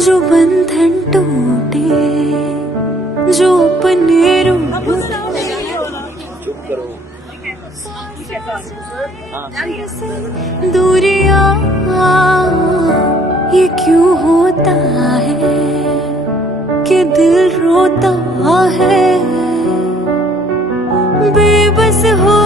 जो बंधन टूटे, जो अपने दूरियां ये क्यों होता है कि दिल रोता है, बेबस हो